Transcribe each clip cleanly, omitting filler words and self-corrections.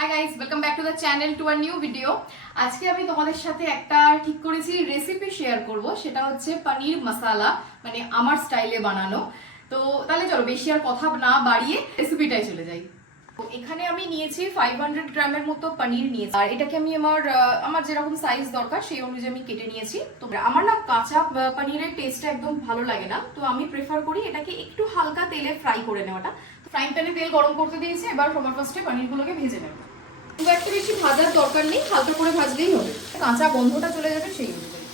High guys, welcome back to the channel to our new video. আজকে আমি তোমাদের সাথে একটা ঠিক করেছি রেসিপি শেয়ার করব, সেটা হচ্ছে পনির মশালা, মানে আমার স্টাইলে বানানো। তো তাহলে চলো বেশি আর কথা না বাড়িয়ে রেসিপিটাই চলে যাই। তো এখানে আমি নিয়েছি 500 গ্রামের মতো পনির নিয়েছি, আর এটাকে আমি আমার যেরকম সাইজ দরকার সেই অনুযায়ী আমি কেটে নিয়েছি। তো আমার না কাঁচা পনিরের টেস্টটা একদম ভালো লাগে না, তো আমি প্রেফার করি এটাকে একটু হালকা তেলে ফ্রাই করে নেওয়াটা। ফ্রাইং প্যানে তেল গরম করতে দিয়েছি, এবার সবার ফার্স্টে পনিরগুলোকে ভেজে নেব। খুব একটা বেশি ভাজার দরকার নেই, হালকা করে ভাজলেই হবে, কাঁচা গন্ধটা চলে যাবে সেই অনুযায়ী।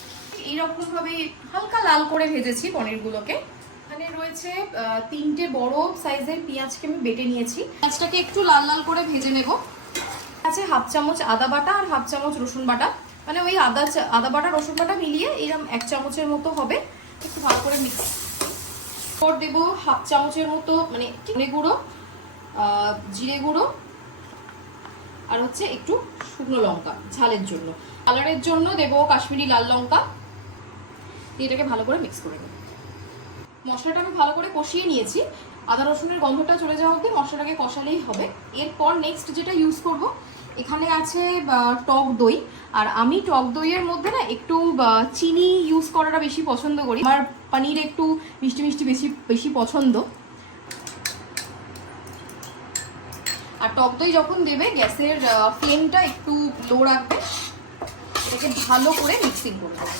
এইরকম ভাবে হালকা লাল করে ভেজেছি পনিরগুলোকে। এখানে রয়েছে 3টে বড় সাইজের পেঁয়াজকে আমি বেটে নিয়েছি। পেঁয়াজটাকে একটু লাল লাল করে ভেজে নেব। আছে হাফ চামচ আদা বাটা আর হাফ চামচ রসুন বাটা, মানে ওই আদা বাটা রসুন বাটা মিলিয়ে এরকম 1 চামচের মতো হবে। একটু ভালো করে মিক্স করে দেবো হাফ চামচের মতো মানে ধনে গুঁড়ো, জিরে গুঁড়ো, আর হচ্ছে একটু শুকনো লঙ্কা ঝালের জন্য। কালারের জন্য দেবো কাশ্মীরি লাল লঙ্কা। এটাকে ভালো করে মিক্স করে নেব। মশলাটা আমি ভালো করে কষিয়ে নিয়েছি, আদা রসুনের গন্ধটা চলে যাওয়া অবধি মশলাটাকে কষালেই হবে। এরপর নেক্সট যেটা ইউজ করব, এখানে আছে টক দই। আর আমি টক দইয়ের মধ্যে না একটু চিনি ইউজ করাটা বেশি পছন্দ করি। আমার পনির একটু মিষ্টি মিষ্টি বেশি পছন্দ। আর টক দই যখন দেবে গ্যাসের ফ্লেমটা একটু লো রাখবে। এটাকে ভালো করে মিক্সিং করে দেবে।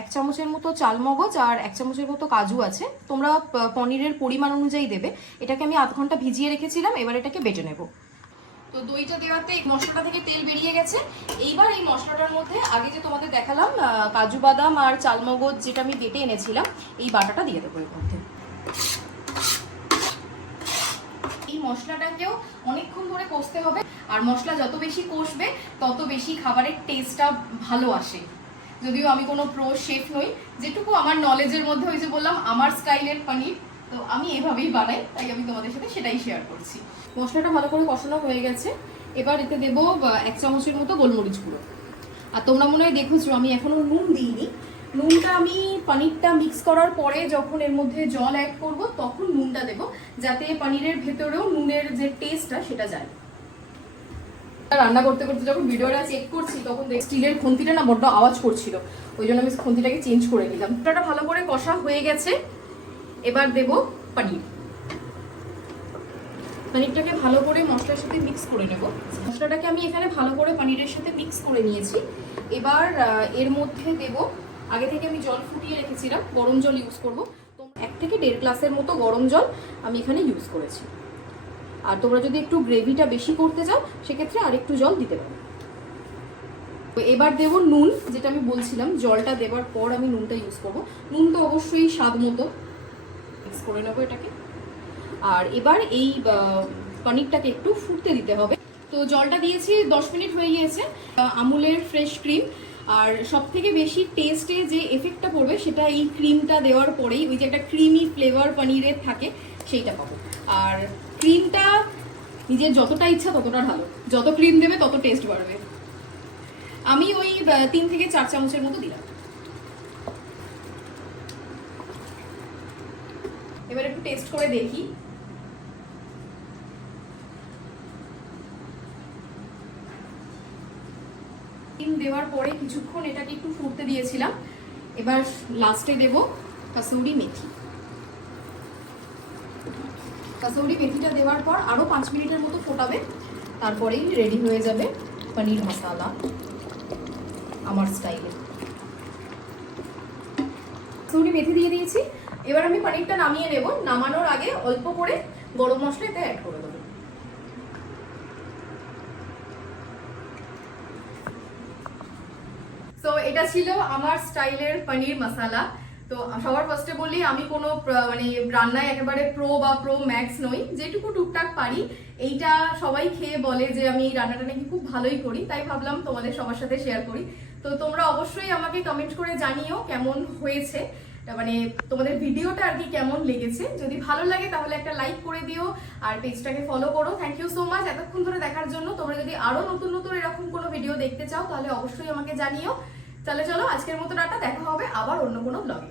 1 চামচের মতো চালমগজ আর 1 চামচের মতো কাজু আছে, তোমরা পনিরের পরিমাণ অনুযায়ী দেবে। এটাকে আমি আধ ঘন্টা ভিজিয়ে রেখেছিলাম, এবার এটাকে বেটে নেব। তো দইটা দেওয়াতে মশলাটা থেকে তেল বেরিয়ে গেছে। এইবার এই মশলাটার মধ্যে আগে যে তোমাদের দেখালাম কাজু বাদাম আর চালমগজ যেটা আমি বেটে এনেছিলাম, এই বাটাটা দিয়ে দেবো এর মধ্যে। এই মশলাটাকেও অনেকক্ষণ ধরে কষতে হবে, আর মশলা যত বেশি কষবে তত বেশি খাবারের টেস্টটা ভালো আসে। যদিও আমি কোনো প্রো শেফ নই, যেটুকু আমার নলেজের মধ্যে ওই যে বললাম আমার স্টাইলের পনির, তো আমি এভাবেই বানাই, তাই আমি তোমাদের সাথে সেটাই শেয়ার করছি। মশলাটা ভালো করে কষানো হয়ে গেছে, এবার এতে দেবো 1 চামচের মতো গোলমরিচ গুঁড়ো। আর তোমরা মনে হয় দেখেছো আমি এখনো নুন দিইনি। নুনটা আমি পনিরটা মিক্স করার পরে যখন এর মধ্যে জল অ্যাড করব তখন নুনটা দেবো, যাতে পনিরের ভেতরেও নুনের যে টেস্টটা সেটা যায়। রান্না করতে করতে যখন ভিডিওটা চেক করছি তখন স্টিলের খুন্তিটা না বড্ড আওয়াজ করছিল, ওই জন্য আমি খুন্তিটাকে চেঞ্জ করে নিলাম। এটা ভালো করে কষা হয়ে গেছে, এবার দেব পনিরটাকে ভালো করে মশলার সাথে মিক্স করে নেব। মশলাটাকে আমি এখানে ভালো করে পনিরের সাথে মিক্স করে নিয়েছি। এবার এর মধ্যে দেব, আগে থেকে আমি জল ফুটিয়ে রেখেছিলাম, গরম জল ইউজ করব। তো 1 থেকে 1.5 গ্লাসের মতো গরম জল আমি এখানে ইউজ করেছি। আর তোমরা যদি একটু গ্রেভিটা বেশি করতে চাও সেক্ষেত্রে আর একটু জল দিতে পারো। তো এবার দেব নুন, যেটা আমি বলছিলাম জলটা দেওয়ার পর আমি নুনটা ইউজ করব। নুন তো অবশ্যই স্বাদ মতো মিক্স করে নেবো এটাকে। আর এবার এই পনিরটাকে একটু ফুটতে দিতে হবে। তো জলটা দিয়েছি, 10 মিনিট হয়ে গিয়েছে। আমুলের ফ্রেশ ক্রিম, আর সব থেকে বেশি টেস্টে যে এফেক্টটা পড়বে সেটা এই ক্রিমটা দেওয়ার পরেই, ওই যে একটা ক্রিমি ফ্লেভার পনিরের থাকে সেইটা পাবো। আর ক্রিমটা নিজের যতটা ইচ্ছা ততটা ঢালো, যত ক্রিম দেবে তত টেস্ট বাড়বে। আমি ওই 3 থেকে 4 চামচের মতো দিলাম। এবার একটু টেস্ট করে দেখি। ক্রিম দেওয়ার পরে কিছুক্ষণ এটাকে একটু ফুটতে দিয়েছিলাম। এবার লাস্টে দেব কাসুরি মেথি। কাসুরি মেথিটা দেওয়ার পর আরো 5 মিনিটের মতো ফোটাবে, তারপরেই রেডি হয়ে যাবে পনির মশালা আমার স্টাইলে। কাসুরি মেথি দিয়ে দিয়েছি, এবার আমি পনিরটা নামিয়ে নেব। নামানোর আগে অল্প করে গরম মশলা এতে অ্যাড করে দেবো। তো এটা ছিল আমার স্টাইলের পনির মশালা। তো সবার ফার্স্টে বলি, আমি কোনো মানে রান্নায় একেবারে প্রো বা প্রো ম্যাক্স নই, যেটুকু টুকটাক পারি। এইটা সবাই খেয়ে বলে যে আমি রান্নাটা নাকি খুব ভালোই করি, তাই ভাবলাম তোমাদের সবার সাথে শেয়ার করি। তো তোমরা অবশ্যই আমাকে কমেন্ট করে জানিও কেমন হয়েছে, মানে তোমাদের ভিডিওটা আর কি কেমন লেগেছে। যদি ভালো লাগে তাহলে একটা লাইক করে দিও, আর পেজটাকে ফলো করো। থ্যাংক ইউ সো মাচ এতক্ষণ ধরে দেখার জন্য। তোমরা যদি আরো নতুন নতুন এরকম কোনো ভিডিও দেখতে চাও তাহলে অবশ্যই আমাকে জানিও। তাহলে চলো আজকের মতো টাটা, দেখা হবে আবার অন্য কোনো ব্লগে।